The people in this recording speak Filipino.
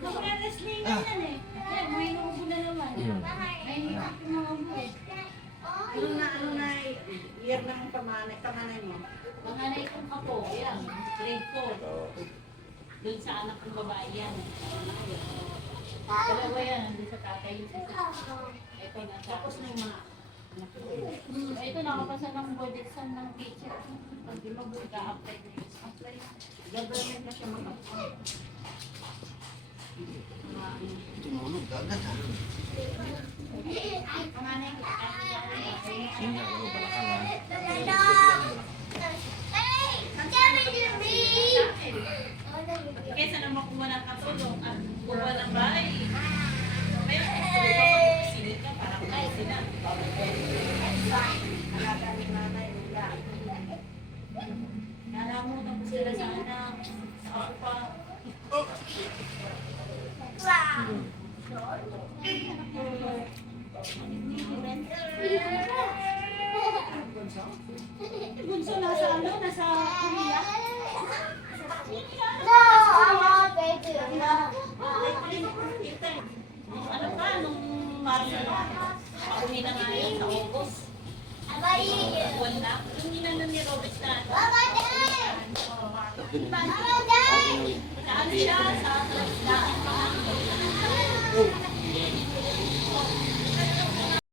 Mag-wrestling na yan eh. May nubo na naman. May mga buhay. Ano na year ng panganay mo? Panganay kong apo, yan. Grade 4. Doon sa anak ng babae yan. Dalawa yan, doon sa tatay yung isa. Ito na. Tapos na yung mga Ito nakapasa ng board exam ng teacher. Pag di mag-apply na yun. Apply. government na siya mag-apply. Tumulog agad ha. Panganay ko. Hindi ako balakang ha. Kaysa naman kung walang katulong at kung walang bahay. Pero kung silid ka, parang kayo sila. Alaga ni nanay nila. Nalamutan ko sila sa anak. Sa ako pa. Bunso nasa ano? Nasa Korea? Ano pa, nung Marso na, pauni na nga yun sa August. Buwan na. Yung inano ni Robert na, saan siya? Sa daan